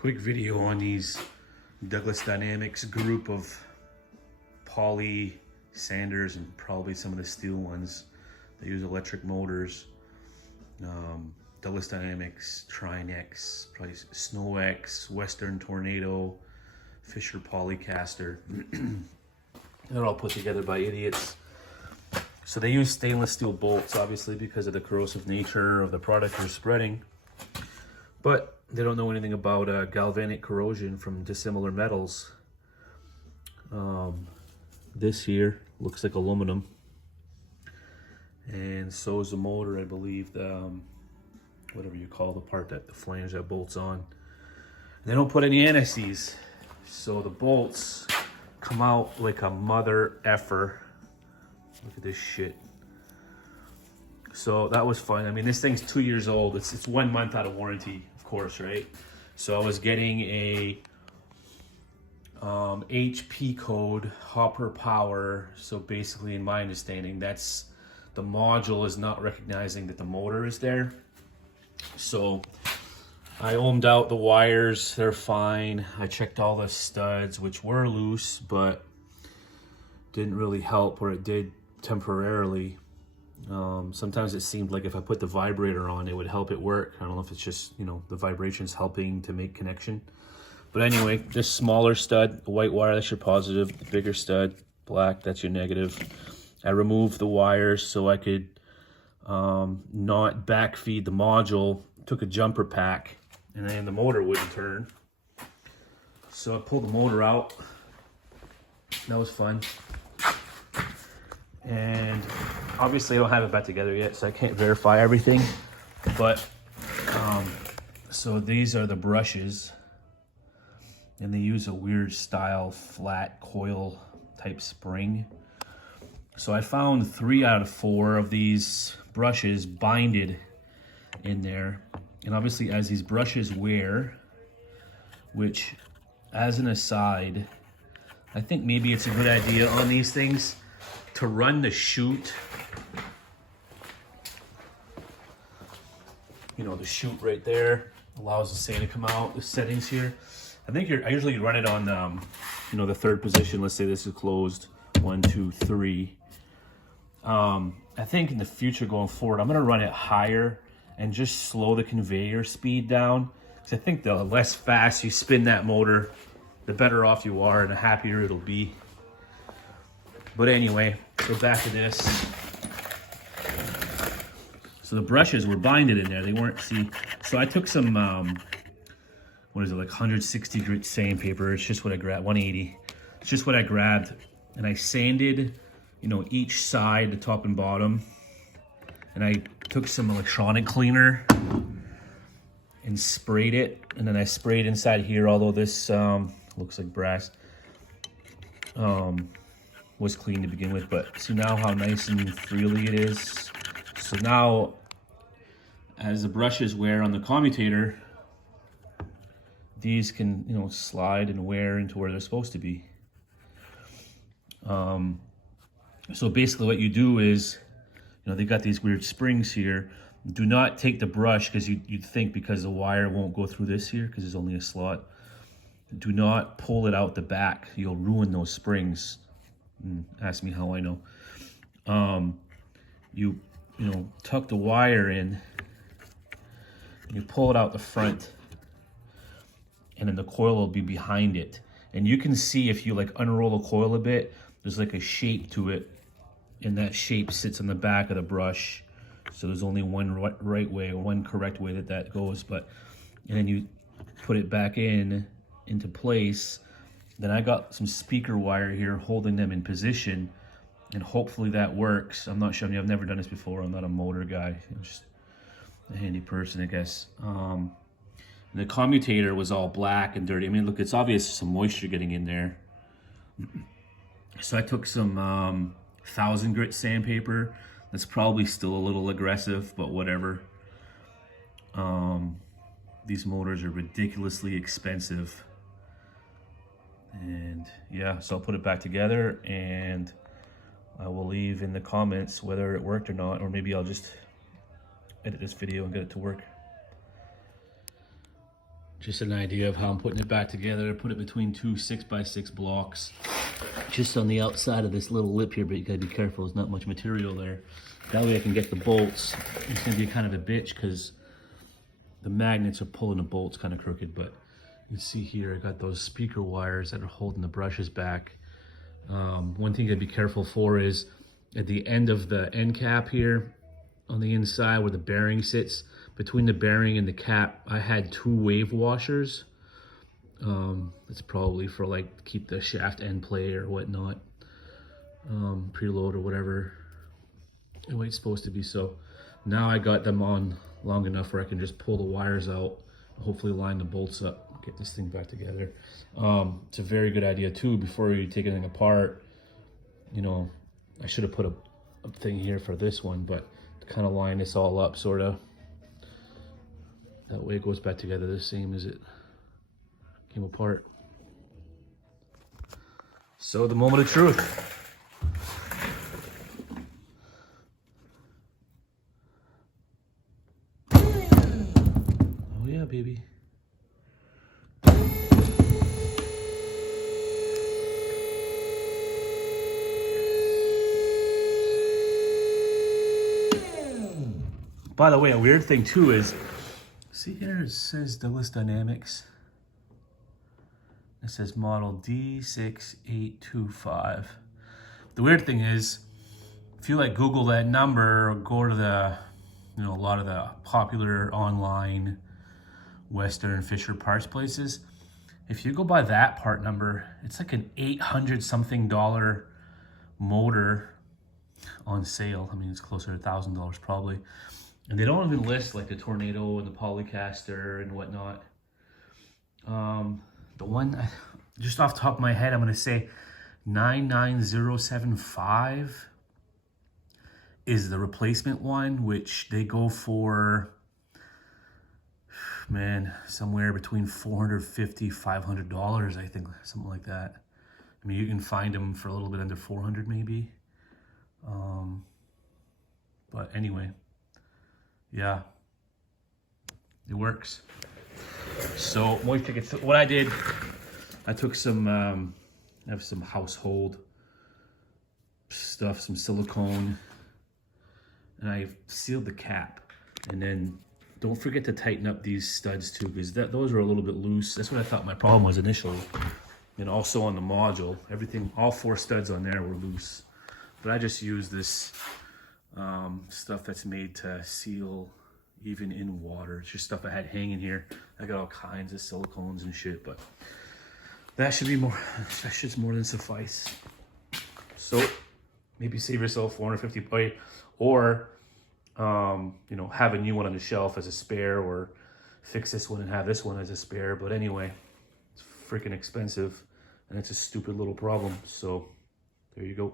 Quick video on these Douglas Dynamics group of poly sanders and probably some of the steel ones. They use electric motors. Douglas Dynamics, Trinex, probably SnowEx, Western Tornado, Fisher POLY-CASTER. They're all put together by idiots. So they use stainless steel bolts, obviously, because of the corrosive nature of the product they're spreading. But they don't know anything about galvanic corrosion from dissimilar metals. This here looks like aluminum. And so is the motor, I believe, the whatever you call the part that the flange that bolts on. They don't put any anti-seize, so the bolts come out like a mother effer. Look at this shit. So that was fun. I mean, this thing's 2 years old. It's 1 month out of warranty, of course, right? So I was getting a HP code, hopper power. So basically, in my understanding, that's the module is not recognizing that the motor is there. So I ohmed out the wires, they're fine. I checked all the studs, which were loose, but didn't really help, or it did temporarily. Sometimes it seemed like if I put the vibrator on, it would help it work. I don't know if it's just, you know, the vibrations helping to make connection. But anyway, this smaller stud, the white wire, that's your positive. The bigger stud, black, that's your negative. I removed the wires so I could not backfeed the module. Took a jumper pack, and then the motor wouldn't turn. So I pulled the motor out. That was fun. And obviously I don't have it back together yet, so I can't verify everything. But so these are the brushes, and they use a weird style flat coil type spring. So I found 3 out of 4 of these brushes binded in there. And obviously as these brushes wear, which as an aside, I think maybe it's a good idea on these things to run the chute. You know, the chute right there allows the sand to come out, the settings here. I think I usually run it on, you know, the 3rd position. Let's say this is closed, 1, 2, 3. I think in the future going forward, I'm gonna run it higher and just slow the conveyor speed down. Because I think the less fast you spin that motor, the better off you are and the happier it'll be. But anyway, so back to this. So the brushes were binded in there. They weren't, see, so I took some, what is it, like 160 grit sandpaper. It's just what I grabbed, 180. It's just what I grabbed. And I sanded, you know, each side, the top and bottom. And I took some electronic cleaner and sprayed it. And then I sprayed inside here, although this looks like brass. Was clean to begin with, but see now how nice and freely it is. So now, as the brushes wear on the commutator, these can, you know, slide and wear into where they're supposed to be. So basically what you do is, you know, they got these weird springs here. Do not take the brush, because you'd think because the wire won't go through this here, because there's only a slot. Do not pull it out the back. You'll ruin those springs. Ask me how I know. You know, tuck the wire in, and you pull it out the front, and then the coil will be behind it. And you can see if you like unroll the coil a bit, there's like a shape to it, and that shape sits on the back of the brush. So there's only one right way, or one correct way that goes. But and then you put it back into place. Then I got some speaker wire here holding them in position, and hopefully that works. I'm not sure. I mean, I've never done this before. I'm not a motor guy. I'm just a handy person, I guess. The commutator was all black and dirty. I mean, look, it's obvious some moisture getting in there. So I took some 1000 grit sandpaper. That's probably still a little aggressive, but whatever. These motors are ridiculously expensive. And yeah, so I'll put it back together, and I will leave in the comments whether it worked or not, or maybe I'll just edit this video and get it to work. Just an idea of how I'm putting it back together. I put it between two 6x6 blocks. Just on the outside of this little lip here, but you gotta be careful, there's not much material there. That way I can get the bolts. It's gonna be kind of a bitch because the magnets are pulling the bolts kind of crooked, but you can see here I got those speaker wires that are holding the brushes back. One thing to be careful for is at the end of the end cap here on the inside where the bearing sits, between the bearing and the cap, I had 2 wave washers. It's probably for like keep the shaft end play or whatnot, preload or whatever the way it's supposed to be. So now I got them on long enough where I can just pull the wires out, hopefully line the bolts up, get this thing back together. It's a very good idea too, before you take anything apart, you know, I should have put a thing here for this one, but to kind of line this all up sort of. That way it goes back together the same as it came apart. So the moment of truth. Oh yeah, baby. By the way, a weird thing too is, see here it says Douglas Dynamics. It says model D6825. The weird thing is, if you like Google that number or go to the, you know, a lot of the popular online Western Fisher parts places, if you go by that part number, it's like an $800 something motor on sale. I mean, it's closer to $1,000 probably. And they don't even list like the Tornado and the POLY-CASTER and whatnot. The one, just off the top of my head, I'm gonna say 99075 is the replacement one, which they go for, man, somewhere between $450, $500, I think, something like that. I mean, you can find them for a little bit under 400 maybe. But anyway, yeah, it works. So moisture gets, what I did, I took some, I have some household stuff, some silicone, and I sealed the cap. And then don't forget to tighten up these studs too, because those are a little bit loose. That's what I thought my problem was initially. And also on the module, everything, all 4 studs on there were loose. But I just used this stuff that's made to seal even in water. It's just stuff I had hanging here. I got all kinds of silicones and shit, but that should be more, that shit's more than suffice. So maybe save yourself $450 or you know, have a new one on the shelf as a spare, or fix this one and have this one as a spare. But anyway, it's freaking expensive and it's a stupid little problem. So there you go.